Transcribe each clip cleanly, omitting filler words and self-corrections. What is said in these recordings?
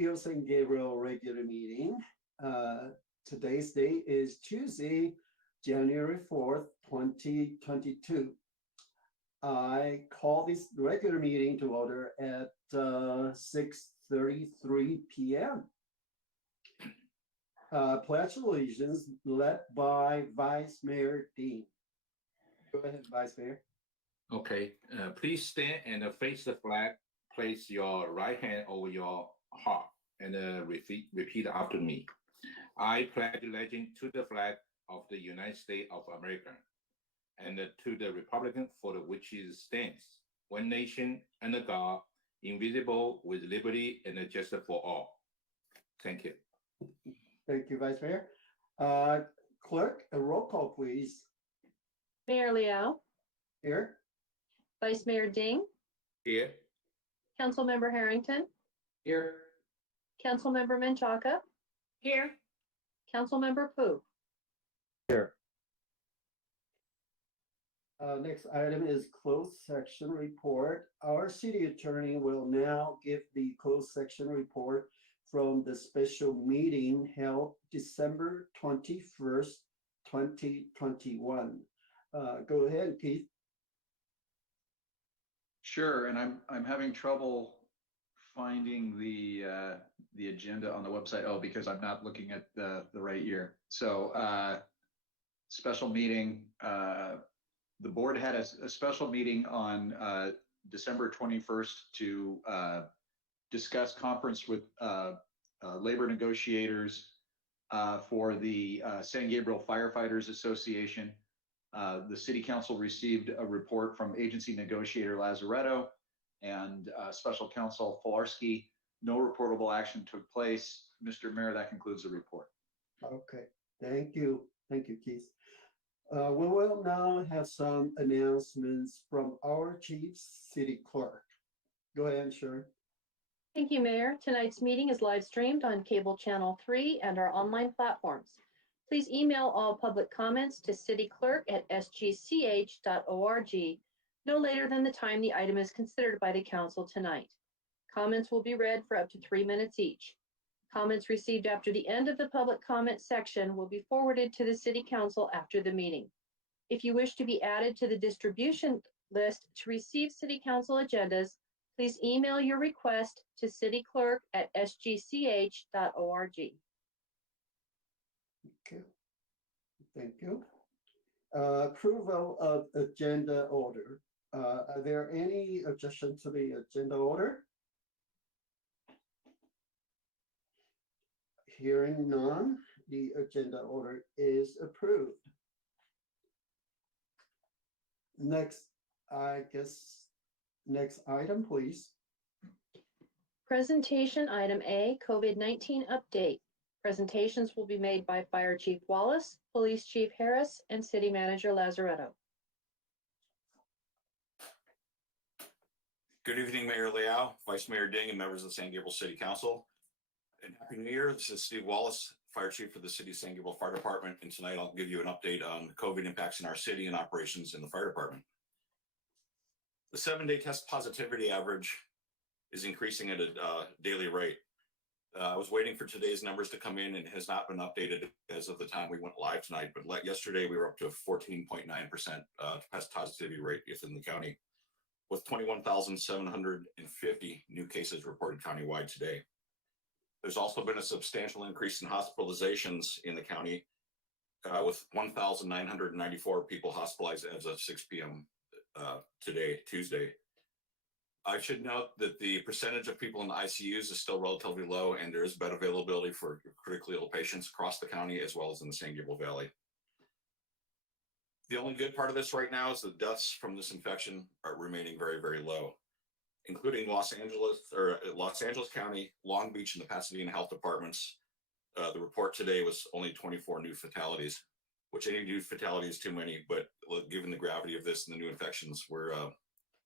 San Gabriel regular meeting. Today's date is Tuesday, January 4th, 2022. I call this regular meeting to order at 6:33 p.m. Pledge allegiance led by Vice Mayor Dean. Go ahead, Vice Mayor. Okay, please stand and face the flag. Place your right hand over your heart and repeat after me. I pledge allegiance to the flag of the United States of America and to the republic for which it stands, one nation under God, invisible, with liberty and justice for all. Thank you. Thank you, Vice Mayor. Clerk, a roll call, please. Mayor Liao. Here. Vice Mayor Ding. Here. Councilmember Harrington. Here. Councilmember Menchaca. Here. Councilmember Pu. Here. Next item is closed section report. Our city attorney will now give the closed section report from the special meeting held December 21st, 2021. Go ahead, Keith. Sure, and I'm having trouble finding the agenda on the website. Oh, because I'm not looking at the right year. So special meeting. The board had a special meeting on December 21st to discuss conference with labor negotiators for the San Gabriel Firefighters Association. The City Council received a report from agency negotiator Lazaretto and Special Counsel Filarski. No reportable action took place. Mr. Mayor, that concludes the report. Okay, thank you. Thank you, Keith. We will now have some announcements from our chief city clerk. Go ahead, Sharon. Thank you, Mayor. Tonight's meeting is live streamed on cable channel 3 and our online platforms. Please email all public comments to cityclerk@sgch.org no later than the time the item is considered by the council tonight. Comments will be read for up to 3 minutes each. Comments received after the end of the public comment section will be forwarded to the City Council after the meeting. If you wish to be added to the distribution list to receive City Council agendas, please email your request to cityclerk@sgch.org. Okay, thank you. Approval of agenda order. Are there any objections to the agenda order? Hearing none, the agenda order is approved. Next, next item, please. Presentation item A, COVID-19 update. Presentations will be made by Fire Chief Wallace, Police Chief Harris, and City Manager Lazaretto. Good evening, Mayor Liao, Vice Mayor Ding, and members of the San Gabriel City Council. And Happy New Year. This is Steve Wallace, Fire Chief for the City of San Gabriel Fire Department. And tonight I'll give you an update on COVID impacts in our city and operations in the fire department. The 7-day test positivity average is increasing at a daily rate. I was waiting for today's numbers to come in and it has not been updated as of the time we went live tonight. But yesterday we were up to a 14.9% test positivity rate within the county, with 21,750 new cases reported countywide today. There's also been a substantial increase in hospitalizations in the county, with 1,994 people hospitalized as of 6 p.m. Today, Tuesday. I should note that the percentage of people in the ICUs is still relatively low, and there is bed availability for critically ill patients across the county as well as in the San Gabriel Valley. The only good part of this right now is the deaths from this infection are remaining very, very low, including Los Angeles County, Long Beach, and the Pasadena Health Departments. The report today was only 24 new fatalities, which any new fatality is too many, but given the gravity of this and the new infections, we're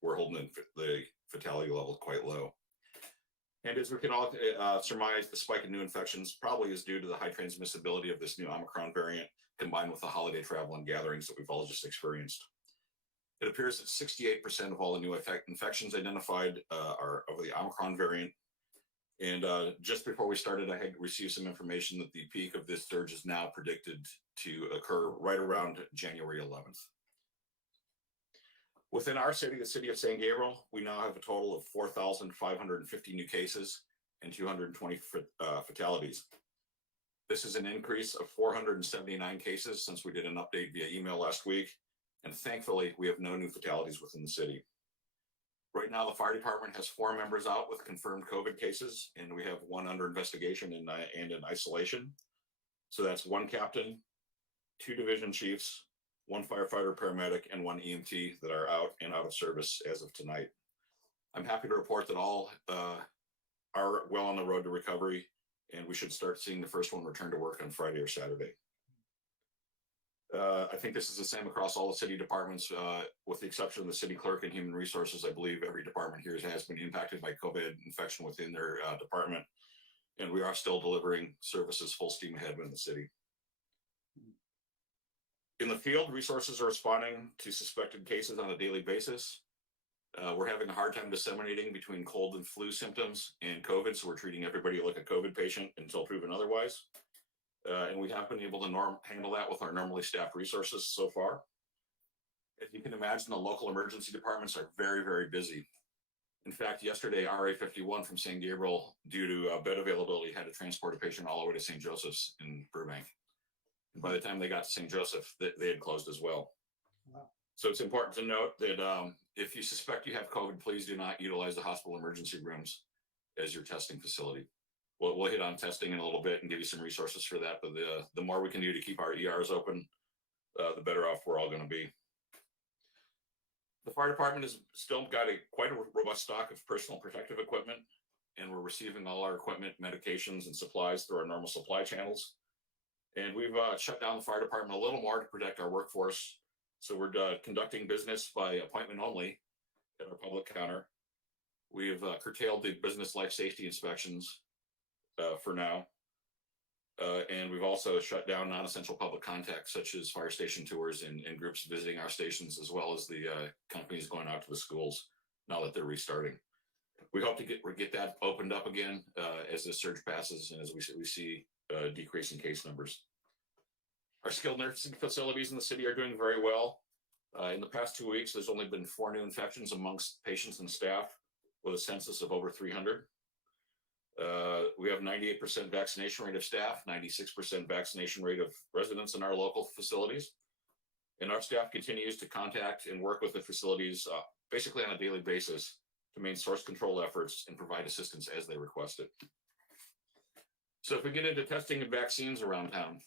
holding the fatality level quite low. And as we can all surmise, the spike in new infections probably is due to the high transmissibility of this new Omicron variant, combined with the holiday travel and gatherings that we've all just experienced. It appears that 68% of all the new infections identified are of the Omicron variant, And just before we started, I had received some information that the peak of this surge is now predicted to occur right around January 11th. Within our city, the city of San Gabriel, we now have a total of 4,550 new cases and 220 fatalities. This is an increase of 479 cases since we did an update via email last week. And thankfully, we have no new fatalities within the city. Right now, the fire department has 4 members out with confirmed COVID cases, and we have 1 under investigation and in isolation. So that's 1 captain, 2 division chiefs, 1 firefighter, paramedic, and 1 EMT that are out and out of service as of tonight. I'm happy to report that all are well on the road to recovery, and we should start seeing the first one return to work on Friday or Saturday. I think this is the same across all the city departments, with the exception of the city clerk and human resources. I believe every department here has been impacted by COVID infection within their department, and we are still delivering services full steam ahead in the city. In the field, resources are responding to suspected cases on a daily basis. We're having a hard time disseminating between cold and flu symptoms and COVID, so we're treating everybody like a COVID patient until proven otherwise. And we have been able to handle that with our normally staffed resources so far. As you can imagine, the local emergency departments are very, very busy. In fact, yesterday, RA 51 from San Gabriel, due to bed availability, had to transport a patient all the way to St. Joseph's in Burbank. And by the time they got to St. Joseph, they had closed as well. Wow. So it's important to note that if you suspect you have COVID, please do not utilize the hospital emergency rooms as your testing facility. We'll hit on testing in a little bit and give you some resources for that. But the more we can do to keep our ERs open, the better off we're all going to be. The fire department has still got quite a robust stock of personal protective equipment, and we're receiving all our equipment, medications, and supplies through our normal supply channels. And we've shut down the fire department a little more to protect our workforce. So we're conducting business by appointment only at our public counter. We've curtailed the business life safety inspections for now. And we've also shut down non-essential public contact, such as fire station tours and groups visiting our stations, as well as the companies going out to the schools now that they're restarting. We hope to get that opened up again as this surge passes and as we see decrease in case numbers. Our skilled nursing facilities in the city are doing very well. In the past 2 weeks, there's only been 4 new infections amongst patients and staff with a census of over 300. We have 98% vaccination rate of staff, 96% vaccination rate of residents in our local facilities. And our staff continues to contact and work with the facilities basically on a daily basis to maintain source control efforts and provide assistance as they request it. So if we get into testing and vaccines around town,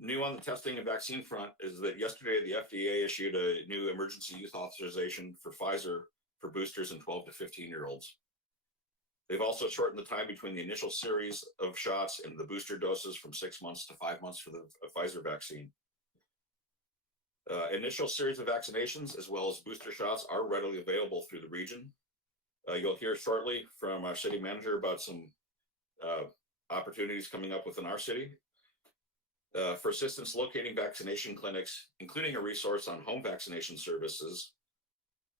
new on the testing and vaccine front is that yesterday the FDA issued a new emergency use authorization for Pfizer for boosters in 12 to 15-year-olds. They've also shortened the time between the initial series of shots and the booster doses from 6 months to 5 months for the Pfizer vaccine. Initial series of vaccinations as well as booster shots are readily available through the region. You'll hear shortly from our city manager about some opportunities coming up within our city. For assistance locating vaccination clinics, including a resource on home vaccination services,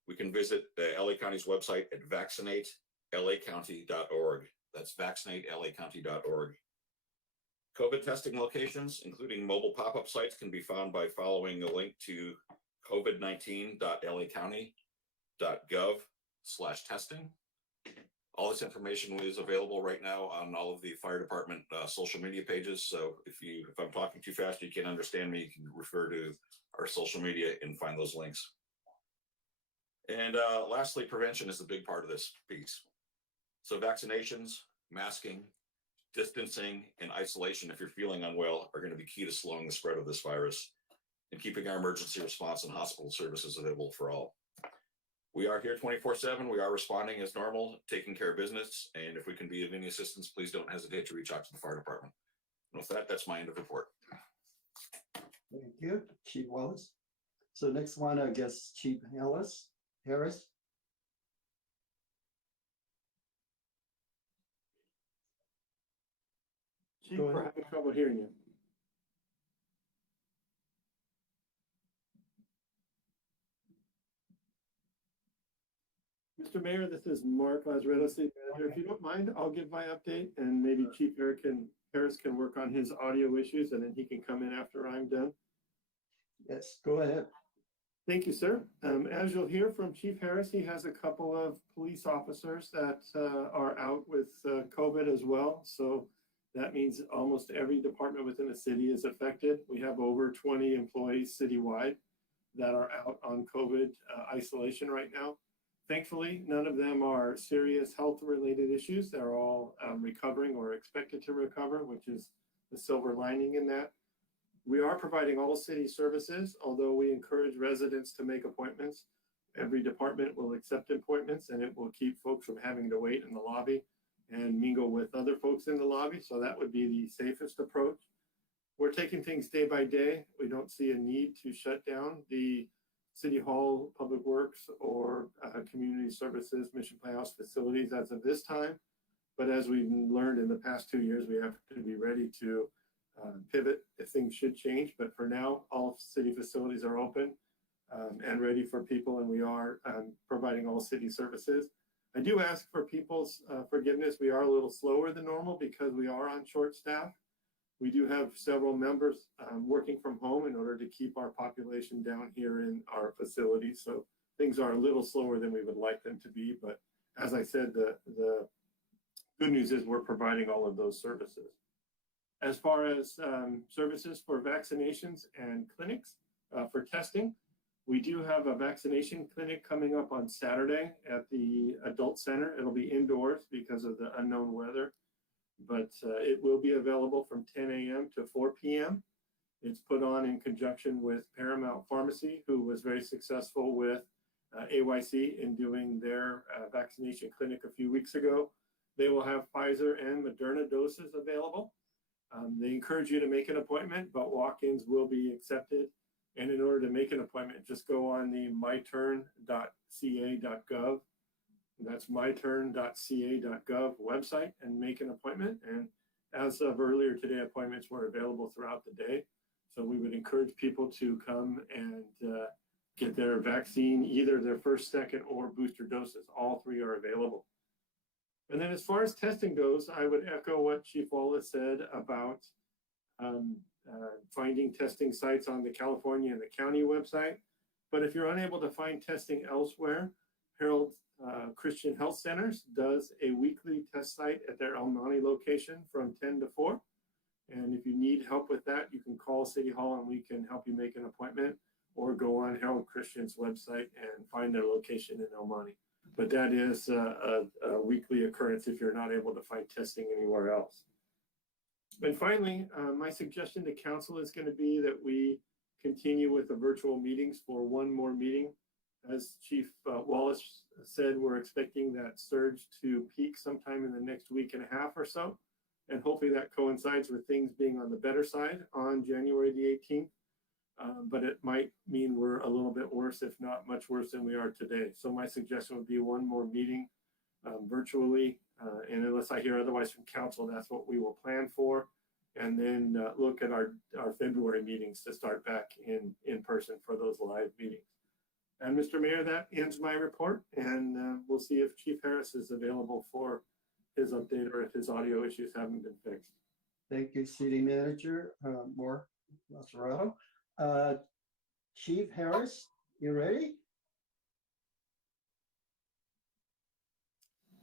we can visit LA County's website at vaccinatelacounty.org. That's vaccinatelacounty.org. COVID testing locations, including mobile pop-up sites, can be found by following a link to covid19.lacounty.gov/testing. All this information is available right now on all of the fire department social media pages. So if I'm talking too fast, you can't understand me, you can refer to our social media and find those links. And lastly, prevention is the big part of this piece. So vaccinations, masking, distancing, and isolation, if you're feeling unwell, are going to be key to slowing the spread of this virus and keeping our emergency response and hospital services available for all. We are here 24/7. We are responding as normal, taking care of business. And if we can be of any assistance, please don't hesitate to reach out to the fire department. And with that, that's my end of report. Thank you, Chief Wallace. So next one, I guess, Chief Harris. Chief, Go we're ahead. having trouble hearing you. Mr. Mayor, this is Mark Lazaretto, City Manager. If you don't mind, I'll give my update and maybe Chief Harris can work on his audio issues and then he can come in after I'm done. Yes, go ahead. Thank you, sir. As you'll hear from Chief Harris, he has a couple of police officers that are out with COVID as well. So that means almost every department within the city is affected. We have over 20 employees citywide that are out on COVID isolation right now. Thankfully, none of them are serious health-related issues. They're all recovering or expected to recover, which is the silver lining in that. We are providing all city services, although we encourage residents to make appointments. Every department will accept appointments and it will keep folks from having to wait in the lobby and mingle with other folks in the lobby. So that would be the safest approach. We're taking things day by day. We don't see a need to shut down the City Hall, Public Works, or Community Services, Mission Playhouse facilities as of this time. But as we've learned in the past 2 years, we have to be ready to pivot if things should change. But for now, all city facilities are open and ready for people, and we are providing all city services. I do ask for people's forgiveness. We are a little slower than normal because we are on short staff. We do have several members working from home in order to keep our population down here in our facilities. So things are a little slower than we would like them to be. But as I said, the good news is we're providing all of those services. As far as services for vaccinations and clinics for testing, we do have a vaccination clinic coming up on Saturday at the Adult Center. It'll be indoors because of the unknown weather, but it will be available from 10 a.m. to 4 p.m. It's put on in conjunction with Paramount Pharmacy, who was very successful with AYC in doing their vaccination clinic a few weeks ago. They will have Pfizer and Moderna doses available. They encourage you to make an appointment, but walk-ins will be accepted. And in order to make an appointment, just go on the myturn.ca.gov. That's myturn.ca.gov website and make an appointment. And as of earlier today, appointments were available throughout the day. So we would encourage people to come and get their vaccine, either their first, second, or booster doses. All three are available. And then as far as testing goes, I would echo what Chief Wallace said about finding testing sites on the California and the county website. But if you're unable to find testing elsewhere, Harold Christian Health Centers does a weekly test site at their El Monte location from 10 to 4. And if you need help with that, you can call City Hall and we can help you make an appointment, or go on Harold Christian's website and find their location in El Monte. But that is a weekly occurrence if you're not able to find testing anywhere else. And finally, my suggestion to council is going to be that we continue with the virtual meetings for one more meeting. As Chief Wallace said, we're expecting that surge to peak sometime in the next week and a half or so. And hopefully that coincides with things being on the better side on January the 18th. But it might mean we're a little bit worse, if not much worse than we are today. So my suggestion would be one more meeting virtually. And unless I hear otherwise from council, that's what we will plan for. And then look at our February meetings to start back in person for those live meetings. And Mr. Mayor, that ends my report. And we'll see if Chief Harris is available for his update or if his audio issues haven't been fixed. Thank you, City Manager Mark Lazaretto. Chief Harris, you ready?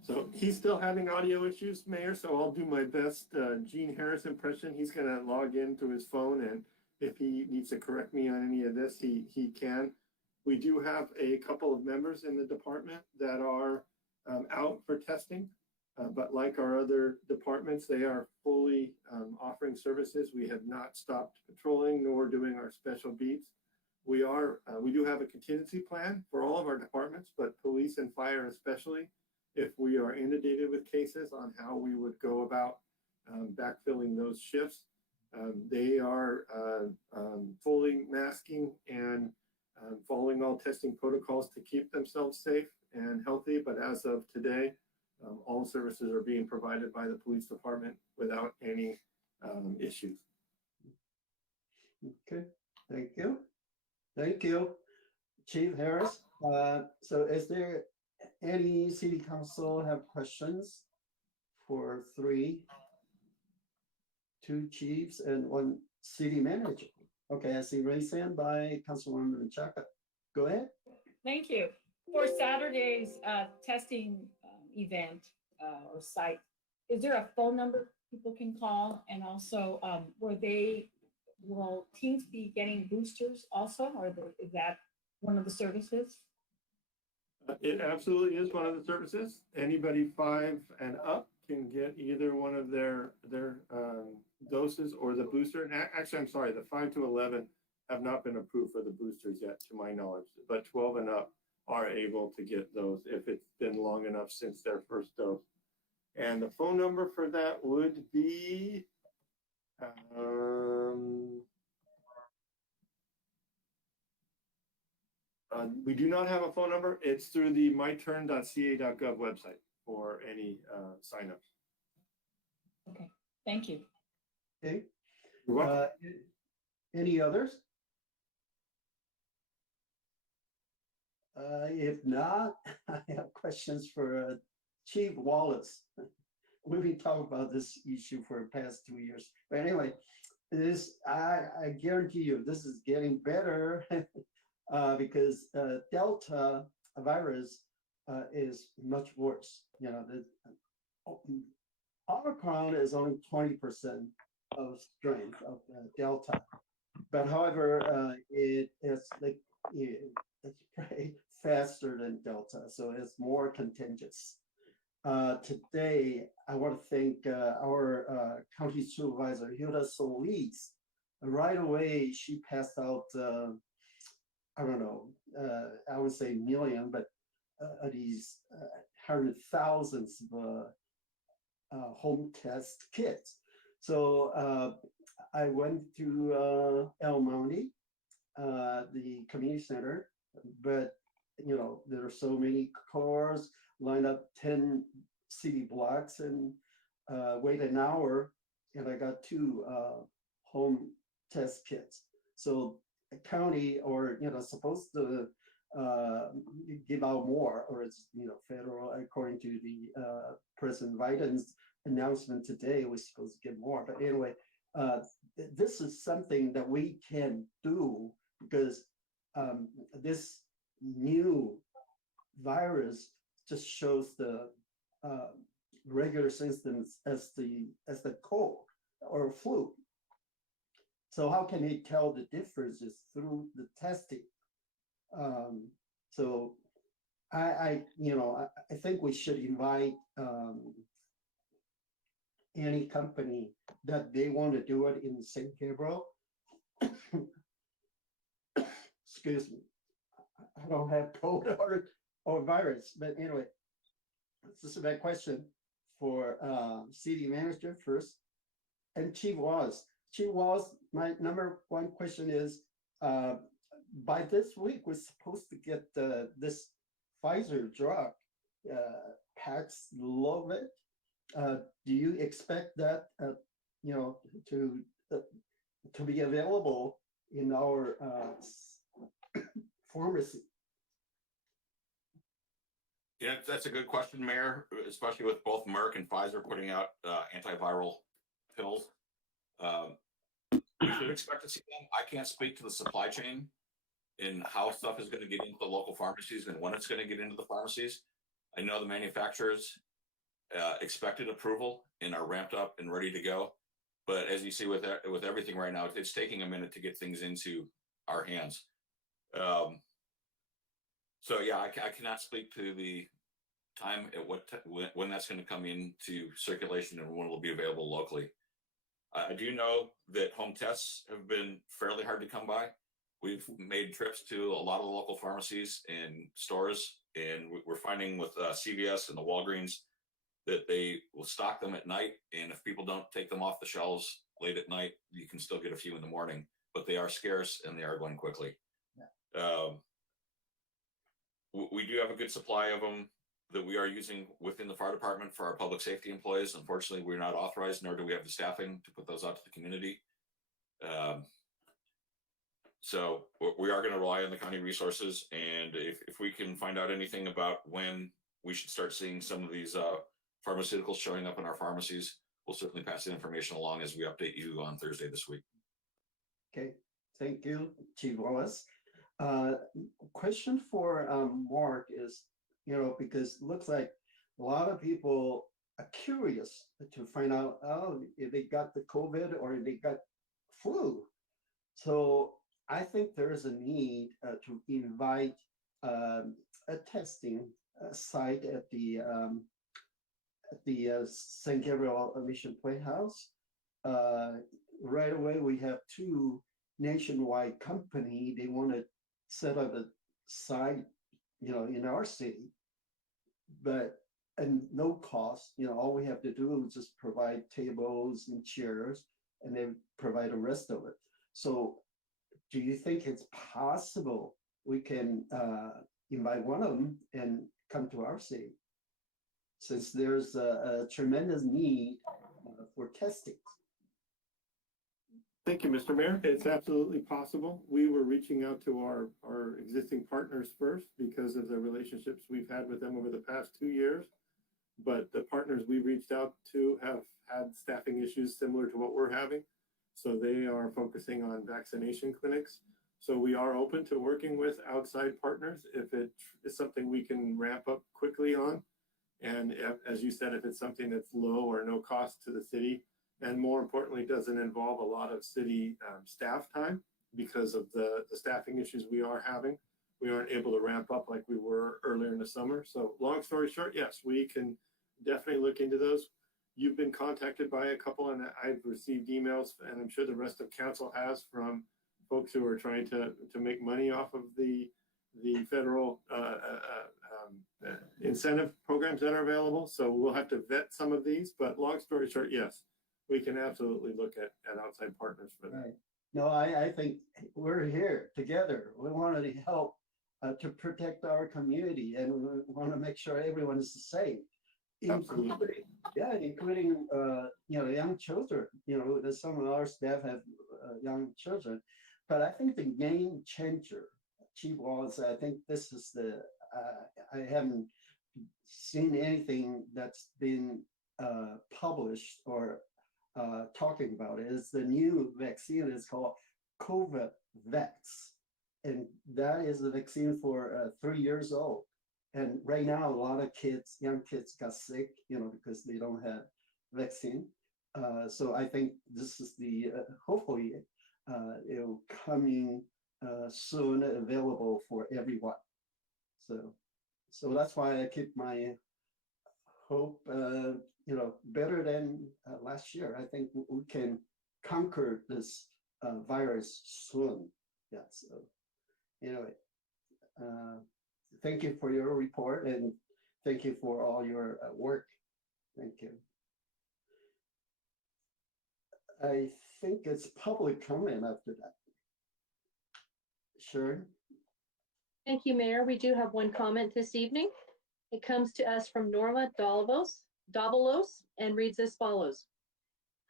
So he's still having audio issues, Mayor, so I'll do my best Gene Harris impression. He's going to log into his phone, and if he needs to correct me on any of this, he can. We do have a couple of members in the department that are out for testing, but like our other departments, they are fully offering services. We have not stopped patrolling nor doing our special beats. We do have a contingency plan for all of our departments, but police and fire especially, if we are inundated with cases, on how we would go about backfilling those shifts. They are fully masking and following all testing protocols to keep themselves safe and healthy. But as of today, all services are being provided by the police department without any issues. Okay, thank you. Thank you, Chief Harris. So is there Any city council have questions for two chiefs and one city manager? Okay, I see raised hand by Councilwoman Chaka. Go ahead. Thank you. For Saturday's testing event or site, is there a phone number people can call? And also, will teens be getting boosters also, or is that one of the services? It absolutely is one of the services. Anybody 5 and up can get either one of their doses or the booster. And actually, I'm sorry, the 5 to 11 have not been approved for the boosters yet, to my knowledge. But 12 and up are able to get those if it's been long enough since their first dose. And the phone number for that would be we do not have a phone number. It's through the myturn.ca.gov website for any signups. Okay, thank you. Okay. You're welcome. Any others? If not, I have questions for Chief Wallace. We've been talking about this issue for the past 2 years. But anyway, I guarantee you this is getting better because Delta virus is much worse. You know, Omicron is only 20% of strength of Delta, but however, it's pretty faster than Delta, so it's more contagious. Today, I want to thank our county supervisor, Hilda Solis. Right away, she passed out, I don't know, I would say million, but these hundred thousands of home test kits. So I went to El Monte, the community center, but you know, there are so many cars lined up 10 city blocks and wait an hour, and I got 2 home test kits. So a county, or you know, supposed to give out more, or it's, you know, federal, according to the President Biden's announcement today, we're supposed to get more. But anyway, this is something that we can do because this new virus just shows the regular symptoms as the cold or flu. So how can they tell the differences through the testing? So I think we should invite any company that they want to do it in San Gabriel. Excuse me, I don't have COVID or virus, but anyway, this is a question for city manager first, and Chief Wallace. Chief Wallace, my number 1 question is, by this week, we're supposed to get this Pfizer drug, Paxlovid. Do you expect that, you know, to be available in our pharmacy? Yeah, that's a good question, Mayor, especially with both Merck and Pfizer putting out antiviral pills. We should expect to see them. I can't speak to the supply chain and how stuff is going to get into the local pharmacies and when it's going to get into the pharmacies. I know the manufacturers expected approval and are ramped up and ready to go. But as you see with everything right now, it's taking a minute to get things into our hands. So yeah, I cannot speak to the time at when that's going to come into circulation and when it will be available locally. I do know that home tests have been fairly hard to come by. We've made trips to a lot of the local pharmacies and stores, and we're finding with CVS and the Walgreens that they will stock them at night. And if people don't take them off the shelves late at night, you can still get a few in the morning, but they are scarce and they are going quickly. Yeah. We do have a good supply of them that we are using within the fire department for our public safety employees. Unfortunately, we're not authorized, nor do we have the staffing to put those out to the community. So we are going to rely on the county resources. And if we can find out anything about when we should start seeing some of these pharmaceuticals showing up in our pharmacies. We'll certainly pass the information along as we update you on Thursday this week. Okay, thank you, Chief Wallace. Question for Mark is, because it looks like a lot of people are curious to find out if they got the COVID or if they got flu. So I think there is a need to invite a testing site at the San Gabriel Mission Playhouse. Right away, we have two nationwide company. They want to set up a site, in our city, but and no cost. All we have to do is just provide tables and chairs, and they provide the rest of it. So, do you think it's possible we can invite one of them and come to our city, since there's a tremendous need for testing? Thank you, Mr. Mayor. It's absolutely possible. We were reaching out to our existing partners first because of the relationships we've had with them over the past 2 years. But the partners we reached out to have had staffing issues similar to what we're having. So they are focusing on vaccination clinics. So we are open to working with outside partners if it is something we can ramp up quickly on. And if, as you said, if it's something that's low or no cost to the city, and more importantly, doesn't involve a lot of city staff time because of the staffing issues we are having. We aren't able to ramp up like we were earlier in the summer. So long story short, yes, we can definitely look into those. You've been contacted by a couple, and I've received emails, and I'm sure the rest of council has, from folks who are trying to make money off of the federal incentive programs that are available. So we'll have to vet some of these, but long story short, yes, we can absolutely look at outside partners for that. Right. No, I think we're here together. We want to help to protect our community, and we want to make sure everyone is safe. Absolutely. Including young children. Some of our staff have young children, but I think the game changer, Chief Wallace, I think this is I haven't seen anything that's been published or talking about it. Is the new vaccine is called COVID-Vax, and that is a vaccine for 3 years old. And right now, a lot of young kids got sick, because they don't have vaccine. So I think this is hopefully it'll coming soon, available for everyone. So that's why I keep my hope, better than last year. I think we can conquer this virus soon. Yeah. So anyway. Thank you for your report, and thank you for all your work. Thank you. I think it's public comment after that. Sure. Thank you, Mayor. We do have one comment this evening. It comes to us from Norma Davalos and reads as follows.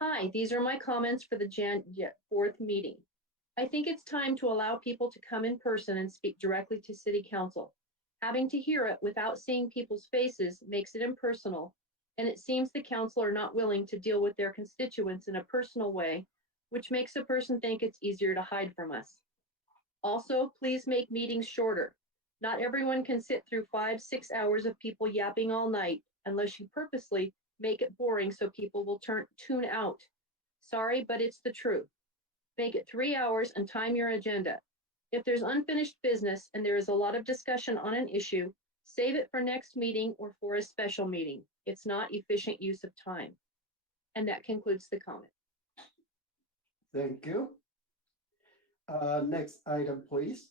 Hi, these are my comments for the Jan 4th meeting. I think it's time to allow people to come in person and speak directly to City Council. Having to hear it without seeing people's faces makes it impersonal, and it seems the council are not willing to deal with their constituents in a personal way, which makes a person think it's easier to hide from us. Also, please make meetings shorter. Not everyone can sit through 5-6 hours of people yapping all night unless you purposely make it boring so people will tune out. Sorry, but it's the truth. Make it 3 hours and time your agenda. If there's unfinished business and there is a lot of discussion on an issue, save it for next meeting or for a special meeting. It's not efficient use of time. And that concludes the comment. Thank you. Next item, please.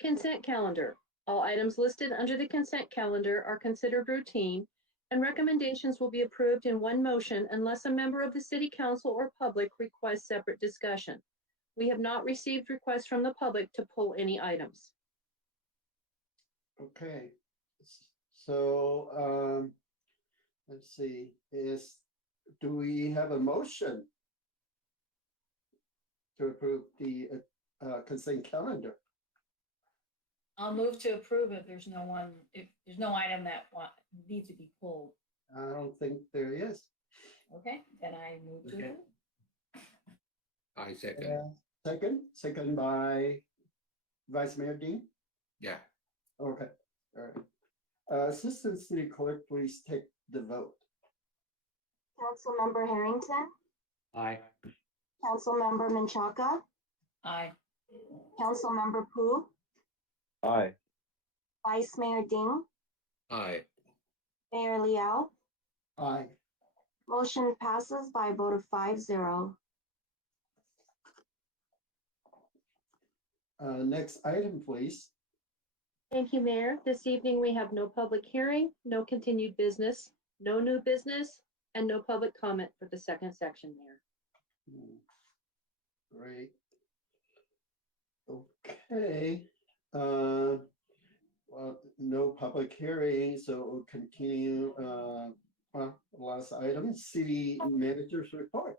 Consent calendar. All items listed under the consent calendar are considered routine, and recommendations will be approved in one motion unless a member of the City Council or public requests separate discussion. We have not received requests from the public to pull any items. Okay. So let's see. Do we have a motion to approve the consent calendar? I'll move to approve if there's no one, if there's no item that needs to be pulled. I don't think there is. Okay, then I move to Okay. approve. I second. Second by Vice Mayor Dean. Yeah. Okay, all right. Assistant City Clerk, please take the vote. Councilmember Harrington, Aye. Councilmember Menchaca, Aye. Councilmember Pu, Aye. Vice Mayor Ding, Aye. Mayor Liao. Aye. Motion passes by a vote of 5-0. Next item, please. Thank you, Mayor. This evening, we have no public hearing, no continued business, no new business, and no public comment for the second section, Mayor. Great. Okay. Well, no public hearing, so we'll continue. Last item, city manager's report.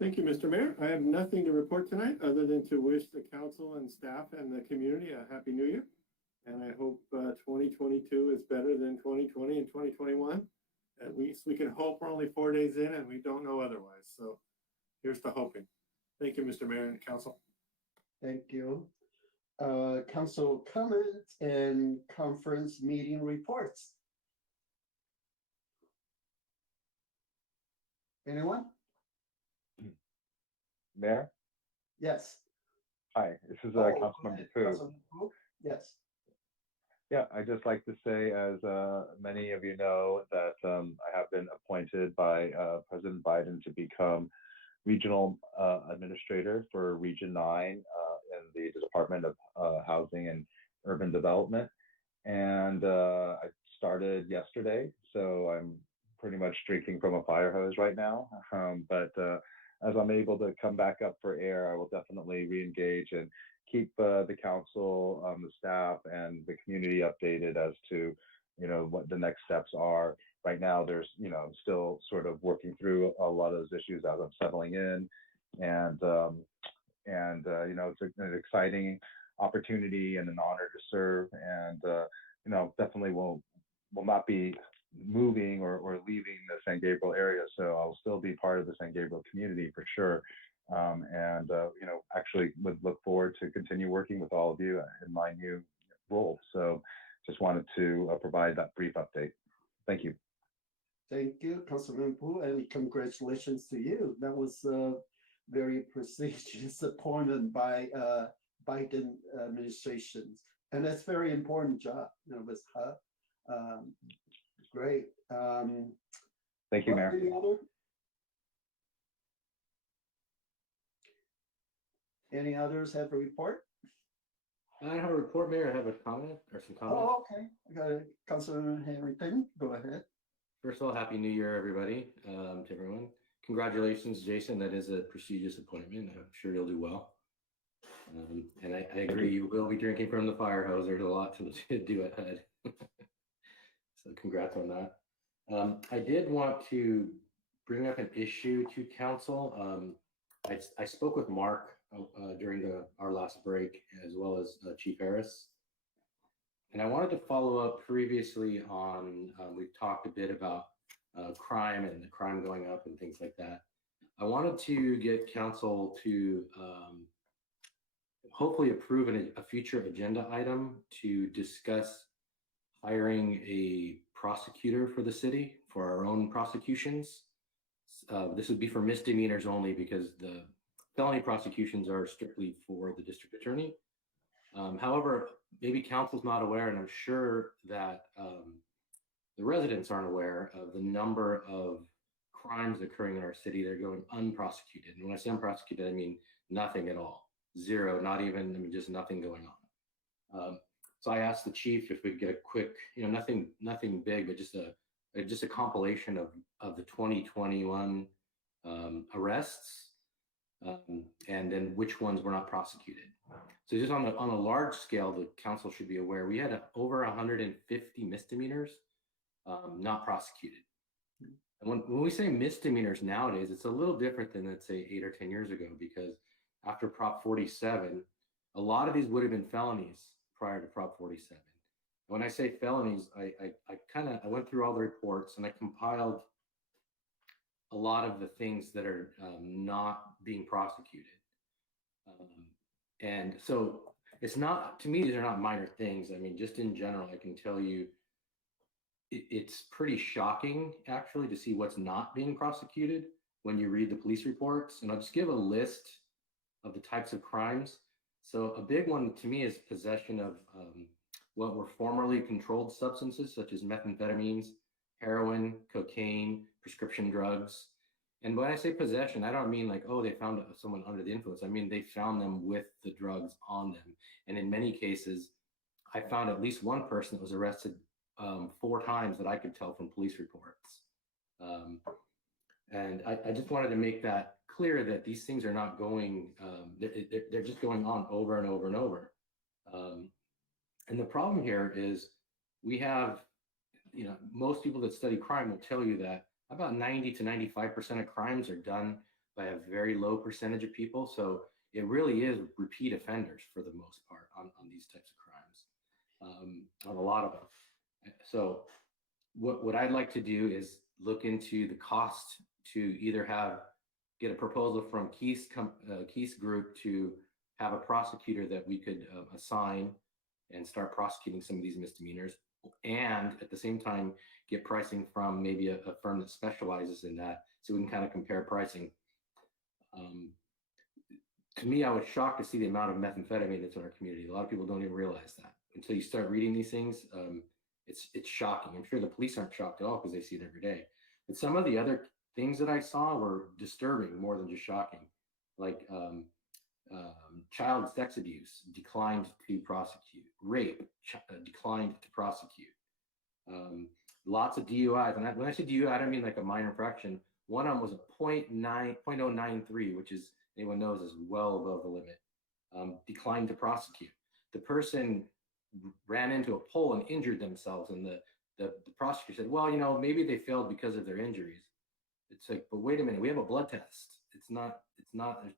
Thank you, Mr. Mayor. I have nothing to report tonight other than to wish the council and staff and the community a happy new year. And I hope 2022 is better than 2020 and 2021. At least we can hope. We're only 4 days in and we don't know otherwise. So here's to hoping. Thank you, Mr. Mayor and council. Thank you. Council comments and conference meeting reports. Anyone? Mayor? Yes. Hi, this is Oh, go Councilmember ahead, Pu. Councilman Pu. Yes. Yeah, I'd just like to say, as many of you know, that I have been appointed by President Biden to become regional administrator for Region 9 in the Department of Housing and Urban Development. And I started yesterday, so I'm pretty much drinking from a fire hose right now. But as I'm able to come back up for air, I will definitely re-engage and keep the council, the staff, and the community updated as to, what the next steps are. Right now, there's, I'm still sort of working through a lot of those issues as I'm settling in, and it's an exciting opportunity and an honor to serve, and definitely will not be moving or leaving the San Gabriel area, so I'll still be part of the San Gabriel community for sure. Actually would look forward to continue working with all of you in my new role. So just wanted to provide that brief update. Thank you. Thank you, Councilman Pu, and congratulations to you. That was a very prestigious appointment by Biden administration, and that's very important job. With her. Great. Thank you, Mayor. Any others have a report? I don't have a report, Mayor. I have a comment or some comments. Oh, okay. I got it. Councilman Harrington, go ahead. First of all, Happy New Year, everybody, to everyone. Congratulations, Jason. That is a prestigious appointment. I'm sure you'll do well. And I agree, you will be drinking from the fire hose. There's a lot to do ahead. So congrats on that. I did want to bring up an issue to council. I spoke with Mark during our last break, as well as Chief Harris. And I wanted to follow up previously on, we've talked a bit about crime and the crime going up and things like that. I wanted to get council to hopefully approve a future agenda item to discuss hiring a prosecutor for the city for our own prosecutions. This would be for misdemeanors only, because the felony prosecutions are strictly for the district attorney. However, maybe council's not aware, and I'm sure that the residents aren't aware of the number of crimes occurring in our city that are going unprosecuted. And when I say unprosecuted, I mean nothing at all. Zero, not even, just nothing going on. So I asked the chief if we could get a quick, nothing big, but just a compilation of the 2021 arrests, and then which ones were not prosecuted. So just on a large scale, the council should be aware, we had over 150 misdemeanors not prosecuted. And when we say misdemeanors nowadays, it's a little different than, let's say, 8 or 10 years ago, because after Prop 47, a lot of these would have been felonies prior to Prop 47. When I say felonies, I went through all the reports and I compiled a lot of the things that are not being prosecuted. And so it's not, to me, these are not minor things. I mean, just in general, I can tell you it's pretty shocking actually to see what's not being prosecuted when you read the police reports. And I'll just give a list of the types of crimes. So a big one to me is possession of what were formerly controlled substances such as methamphetamines, heroin, cocaine, prescription drugs. And when I say possession, I don't mean like, oh, they found someone under the influence. I mean, they found them with the drugs on them. And in many cases, I found at least one person that was arrested 4 times that I could tell from police reports. And I just wanted to make that clear that these things are not going, they're just going on over and over and over. And the problem here is we have, you know, most people that study crime will tell you that about 90 to 95% of crimes are done by a very low percentage of people. So it really is repeat offenders for the most part on these types of crimes, on a lot of them. So what I'd like to do is look into the cost to either get a proposal from Keith's group to have a prosecutor that we could assign and start prosecuting some of these misdemeanors, and at the same time get pricing from maybe a firm that specializes in that, so we can kind of compare pricing. To me, I was shocked to see the amount of methamphetamine that's in our community. A lot of people don't even realize that until you start reading these things. It's shocking. I'm sure the police aren't shocked at all because they see it every day. But some of the other things that I saw were disturbing more than just shocking, like child sex abuse declined to prosecute, rape declined to prosecute, lots of DUIs. And when I say DUI, I don't mean like a minor infraction. One of them was a 0.093, which is, anyone knows, is well above the limit. Declined to prosecute. The person ran into a pole and injured themselves, and the prosecutor said, well, you know, maybe they failed because of their injuries. It's like, but wait a minute, we have a blood test. It's not,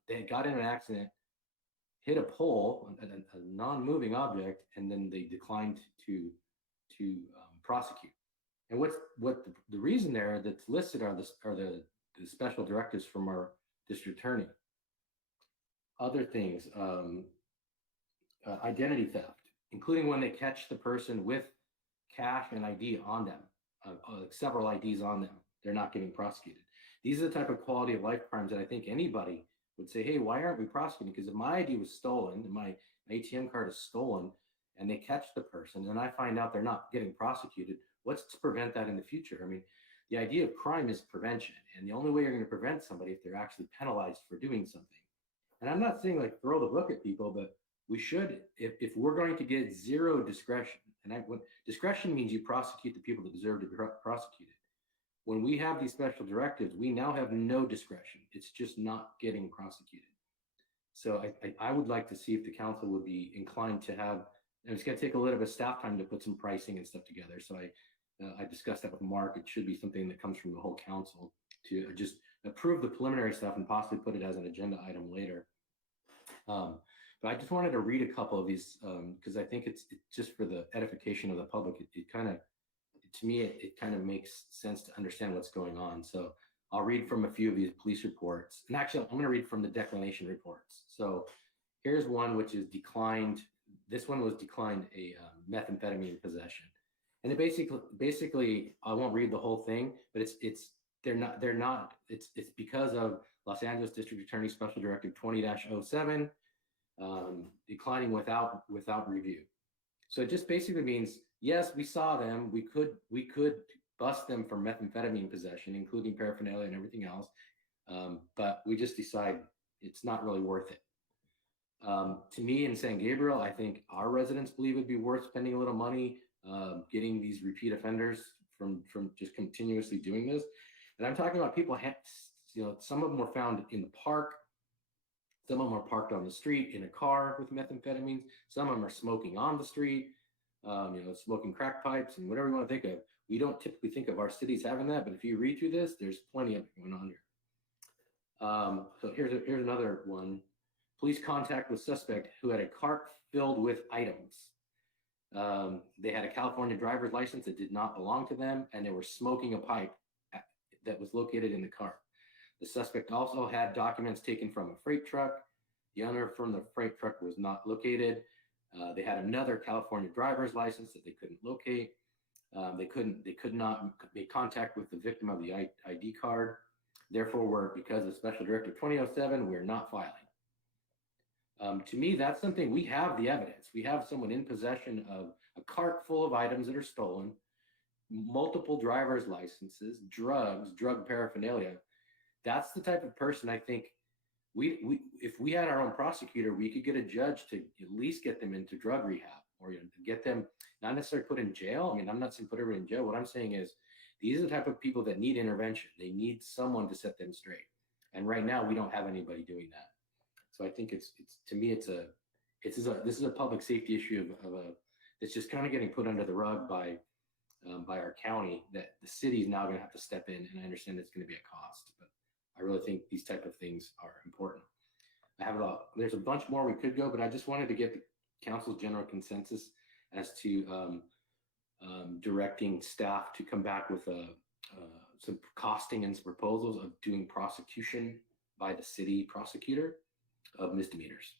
they got in an accident, hit a pole, a non-moving object, and then they declined to prosecute. And what the reason there that's listed are the special directives from our district attorney. Other things, identity theft, including when they catch the person with cash and ID on them, several IDs on them, they're not getting prosecuted. These are the type of quality of life crimes that I think anybody would say, hey, why aren't we prosecuting? Because if my ID was stolen, my ATM card is stolen, and they catch the person, and I find out they're not getting prosecuted, what's to prevent that in the future? I mean, the idea of crime is prevention, and the only way you're going to prevent somebody if they're actually penalized for doing something. And I'm not saying like throw the book at people, but we should, if we're going to get zero discretion, and discretion means you prosecute the people that deserve to be prosecuted. When we have these special directives, we now have no discretion. It's just not getting prosecuted. So I would like to see if the council would be inclined to have, and it's going to take a little bit of staff time to put some pricing and stuff together. So I discussed that with Mark. It should be something that comes from the whole council to just approve the preliminary stuff and possibly put it as an agenda item later. But I just wanted to read a couple of these because I think it's just for the edification of the public. It kind of, to me, it kind of makes sense to understand what's going on. So I'll read from a few of these police reports. And actually, I'm going to read from the declination reports. So here's one which is declined. This one was declined a methamphetamine possession. And it basically, I won't read the whole thing, but it's because of Los Angeles District Attorney Special Directive 20-07, declining without review. So it just basically means, yes, we saw them. We could bust them for methamphetamine possession, including paraphernalia and everything else. But we just decide it's not really worth it. To me in San Gabriel, I think our residents believe it'd be worth spending a little money getting these repeat offenders from just continuously doing this. And I'm talking about people, some of them were found in the park. Some of them are parked on the street in a car with methamphetamines. Some of them are smoking on the street, smoking crack pipes and whatever you want to think of. We don't typically think of our cities having that, but if you read through this, there's plenty of it going on here. So here's another one. Police contact with suspect who had a cart filled with items. They had a California driver's license that did not belong to them, and they were smoking a pipe that was located in the car. The suspect also had documents taken from a freight truck. The owner from the freight truck was not located. They had another California driver's license that they couldn't locate. They could not make contact with the victim of the ID card. Therefore, because of Special Directive 2007, we're not filing. To me, that's something we have the evidence. We have someone in possession of a cart full of items that are stolen, multiple driver's licenses, drugs, drug paraphernalia. That's the type of person I think if we had our own prosecutor, we could get a judge to at least get them into drug rehab or get them not necessarily put in jail. I mean, I'm not saying put everyone in jail. What I'm saying is these are the type of people that need intervention. They need someone to set them straight. And right now we don't have anybody doing that. So I think it's to me, this is a public safety issue that's just kind of getting put under the rug by our county, that the city is now going to have to step in. And I understand it's going to be a cost, but I really think these type of things are important. There's a bunch more we could go, but I just wanted to get the council's general consensus as to directing staff to come back with some costing and some proposals of doing prosecution by the city prosecutor of misdemeanors.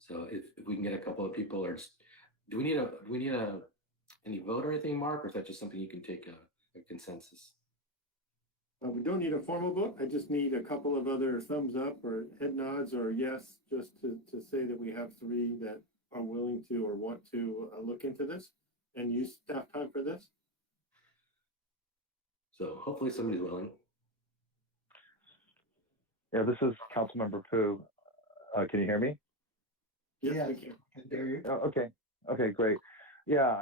So if we can get a couple of people, or do we need any vote or anything, Mark, or is that just something you can take a consensus? We don't need a formal vote. I just need a couple of other thumbs up or head nods or yes, just to say that we have three that are willing to or want to look into this and use staff time for this. So hopefully somebody's willing. Yeah, this is Councilmember Pooh. Can you hear me? Yes, we can. Hear you. Oh, okay, great. Yeah,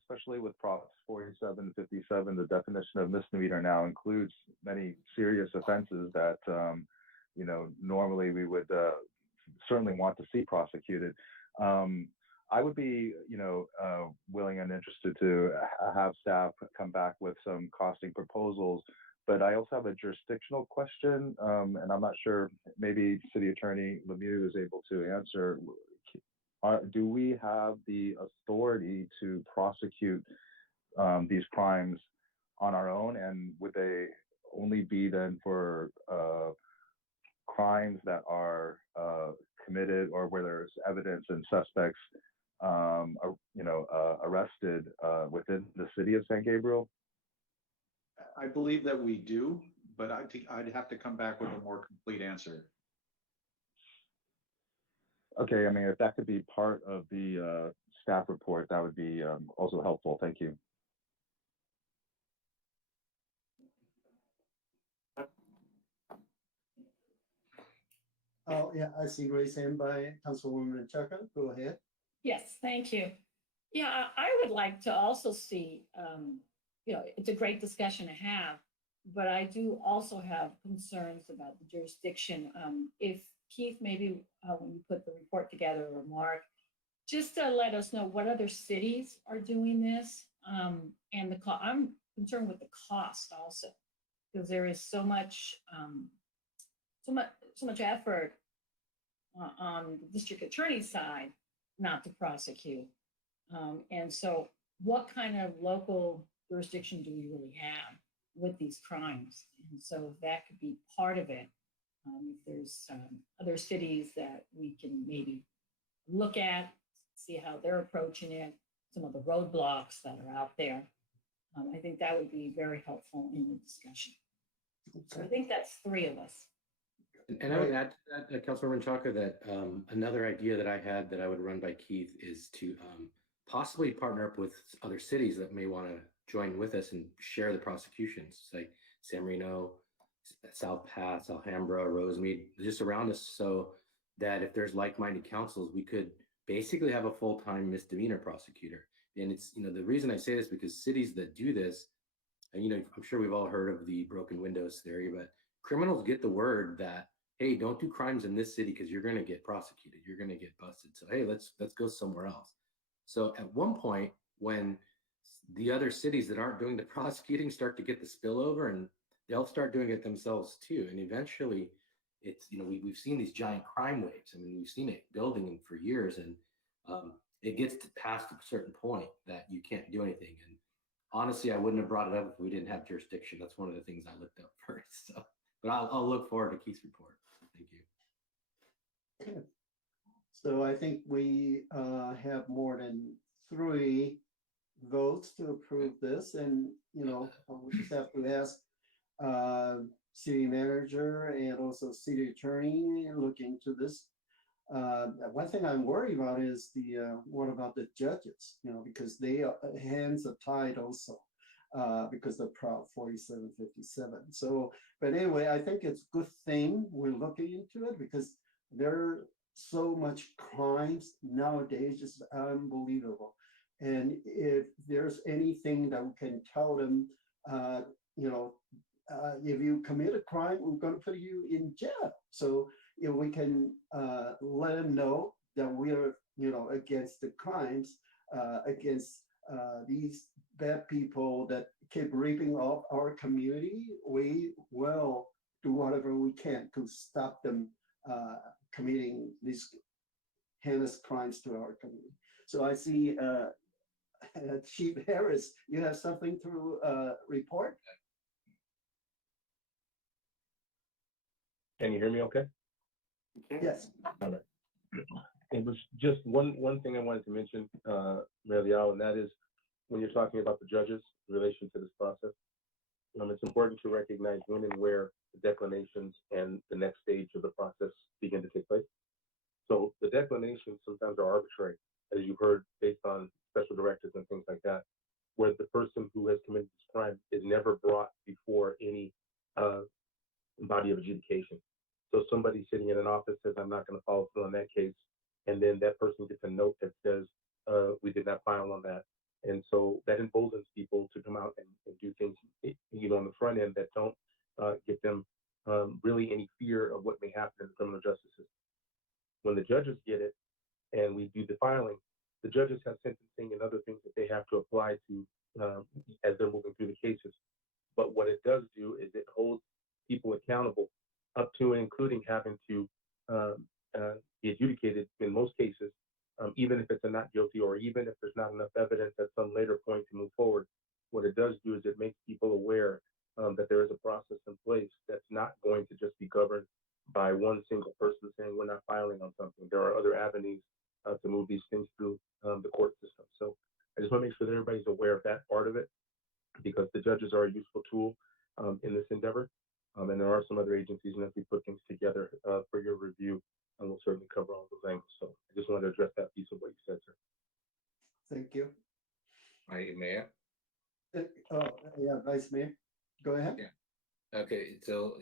especially with Prop 4757, the definition of misdemeanor now includes many serious offenses that, normally we would certainly want to see prosecuted. I would be, willing and interested to have staff come back with some costing proposals, but I also have a jurisdictional question, and I'm not sure, maybe City Attorney Lemieux is able to answer. Do we have the authority to prosecute these crimes on our own, and would they only be then for crimes that are committed or where there's evidence and suspects arrested within the city of San Gabriel? I believe that we do, but I think I'd have to come back with a more complete answer. Okay, I mean, if that could be part of the staff report, that would be also helpful. Thank you. Oh, yeah, I see raised hand by Councilwoman Chaka. Go ahead. Yes, thank you. Yeah, I would like to also see, it's a great discussion to have, but I do also have concerns about the jurisdiction. If Keith, maybe when you put the report together, or Mark, just to let us know what other cities are doing this, and I'm concerned with the cost also, because there is so much effort on the district attorney's side not to prosecute. And so what kind of local jurisdiction do we really have with these crimes? And so that could be part of it. If there's other cities that we can maybe look at, see how they're approaching it, some of the roadblocks that are out there. I think that would be very helpful in the discussion. So I think that's three of us. And I would add to that, Councilor Menchaca, that another idea that I had that I would run by Keith is to possibly partner up with other cities that may want to join with us and share the prosecutions, like San Marino, South Pass, Alhambra, Rosemead, just around us, so that if there's like-minded councils, we could basically have a full-time misdemeanor prosecutor. And it's, the reason I say this, because cities that do this, and I'm sure we've all heard of the broken windows theory, but criminals get the word that, hey, don't do crimes in this city because you're going to get prosecuted, you're going to get busted. So hey, let's go somewhere else. So at one point, when the other cities that aren't doing the prosecuting start to get the spillover, and they'll start doing it themselves too, and eventually, it's we've seen these giant crime waves. I mean, we've seen it building for years, and it gets to past a certain point that you can't do anything. And honestly, I wouldn't have brought it up if we didn't have jurisdiction. That's one of the things I looked up first. So, but I'll look forward to Keith's report. Thank you. So I think we have more than 3 votes to approve this, and we just have to ask city manager and also city attorney look into this. One thing I'm worried about is what about the judges? Because they hands are tied also because of Prop 4757. So, but anyway, I think it's a good thing we're looking into it because there are so much crimes nowadays, just unbelievable. And if there's anything that we can tell them, if you commit a crime, we're going to put you in jail. So if we can let them know that we are, against the crimes, against these bad people that keep ripping off our community, we will do whatever we can to stop them committing these heinous crimes to our community. So I see Chief Harris, you have something to report? Can you hear me okay? Yes. All right. It was just one thing I wanted to mention, Mayor Leal, and that is when you're talking about the judges in relation to this process, it's important to recognize when and where the declinations and the next stage of the process begin to take place. So the declinations sometimes are arbitrary, as you heard, based on special directives and things like that, where the person who has committed this crime is never brought before any body of adjudication. So somebody sitting in an office says, I'm not going to follow through on that case. And then that person gets a note that says, we did not file on that. And so that emboldens people to come out and do things, on the front end that don't give them really any fear of what may happen in the criminal justice system. When the judges get it and we do the filing, the judges have sentencing and other things that they have to apply to as they're moving through the cases. But what it does do is it holds people accountable up to and including having to be adjudicated in most cases, even if it's a not guilty or even if there's not enough evidence at some later point to move forward. What it does do is it makes people aware that there is a process in place that's not going to just be governed by one single person saying we're not filing on something. There are other avenues to move these things through the court system. So I just want to make sure that everybody's aware of that part of it, because the judges are a useful tool in this endeavor. And there are some other agencies, and as we put things together for your review, and we'll certainly cover all those angles. So I just wanted to address that piece of what you said, sir. Thank you. Hi, Mayor. Yeah, Vice Mayor, go ahead. Yeah. Okay, so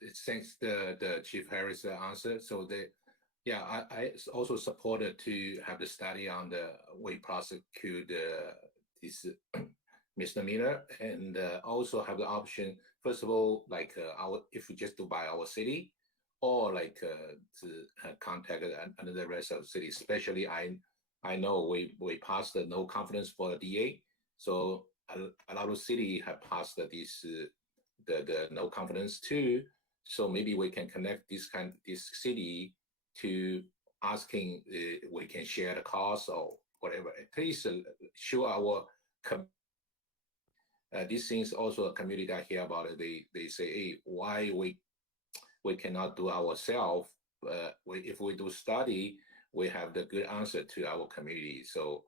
it's thanks the Chief Harris answer. So I also supported to have the study on the way prosecute this misdemeanor, and also have the option. First of all, like if we just do by our city, or like to contact another rest of the city. Especially, I know we passed the no confidence for the DA, so a lot of city have passed this the no confidence too. So maybe we can connect this city to asking we can share the cost or whatever. At least show our these things also a community that hear about it. They say, hey, why we cannot do ourselves? If we do study, we have the good answer to our community. So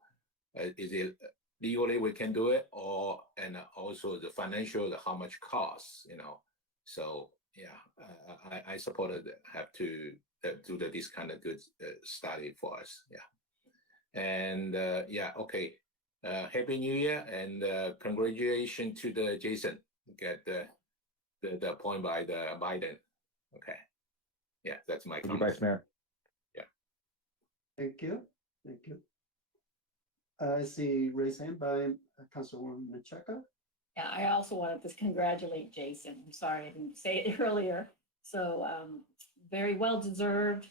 is it legally we can do it, and also the financial, how much costs, So yeah, I supported have to do this kind of good study for us. Yeah, and okay. Happy New Year, and congratulations to the Jason get the appointment by the Biden. Okay, yeah, that's my comment. Vice Mayor. Yeah. Thank you. Thank you. I see raised hand by Councilwoman Macheca. Yeah, I also wanted to congratulate Jason. I'm sorry I didn't say it earlier. So very well deserved.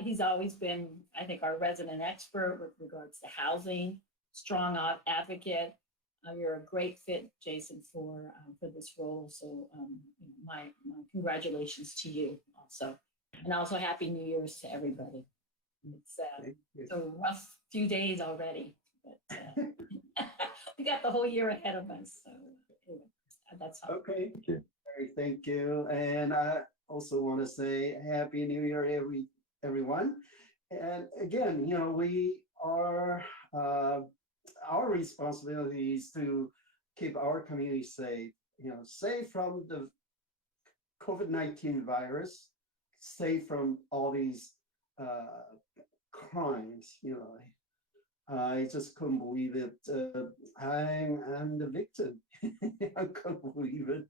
He's always been, I think, our resident expert with regards to housing, strong advocate. You're a great fit, Jason, for this role. So my congratulations to you also. And also Happy New Year's to everybody. It's Thank you. it's a rough few days already, but we got the whole year ahead of us. So anyway, that's all. Okay. Thank you. Very thank you. And I also want to say Happy New Year, everyone. And again, we are, our responsibility is to keep our community safe, safe from the COVID-19 virus, safe from all these crimes, I just couldn't believe it. I'm the victim. I couldn't believe it.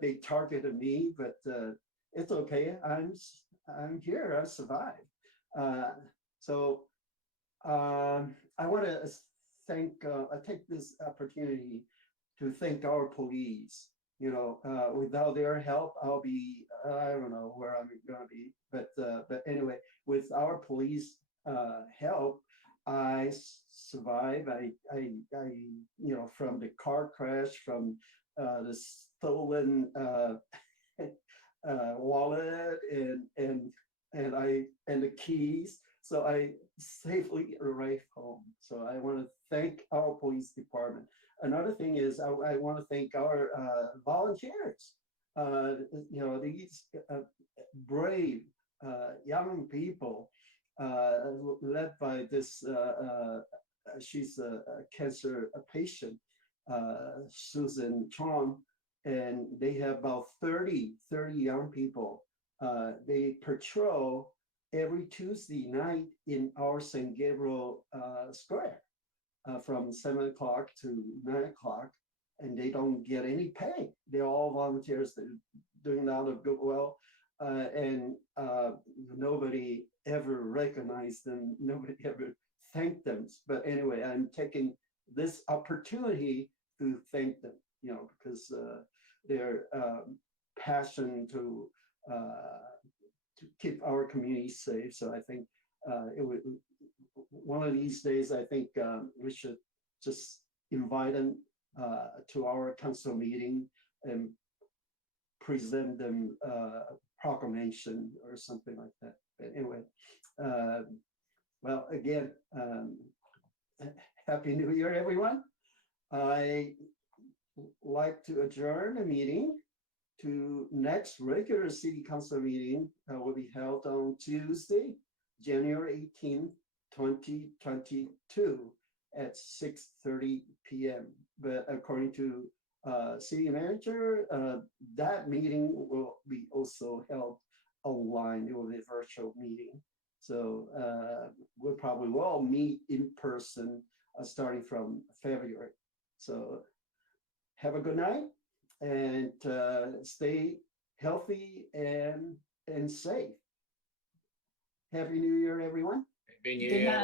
They targeted me, but it's okay. I'm here. I survived. So I want to thank. I take this opportunity to thank our police. Without their help, I'll be. I don't know where I'm going to be. But anyway, with our police help, I survived. I from the car crash, from the stolen wallet and the keys. So I safely arrived home. So I want to thank our police department. Another thing is I want to thank our volunteers. These brave young people led by this, she's a cancer patient, Susan Chong, and they have about 30 young people. They patrol every Tuesday night in our San Gabriel Square from 7 o'clock to 9 o'clock, and they don't get any pay. They're all volunteers. They're doing it out of goodwill. And nobody ever recognized them. Nobody ever thanked them. But anyway, I'm taking this opportunity to thank them, because their passion to keep our community safe. So I think one of these days, I think we should just invite them to our council meeting and present them proclamation or something like that. But anyway, well, again, Happy New Year, everyone. I like to adjourn the meeting to next regular city council meeting that will be held on Tuesday, January 18th, 2022 at 6:30 p.m. But according to city manager, that meeting will be also held online. It will be a virtual meeting. So we'll probably all meet in person starting from February. So have a good night and stay healthy and safe. Happy New Year, everyone. Happy New Good Year. night.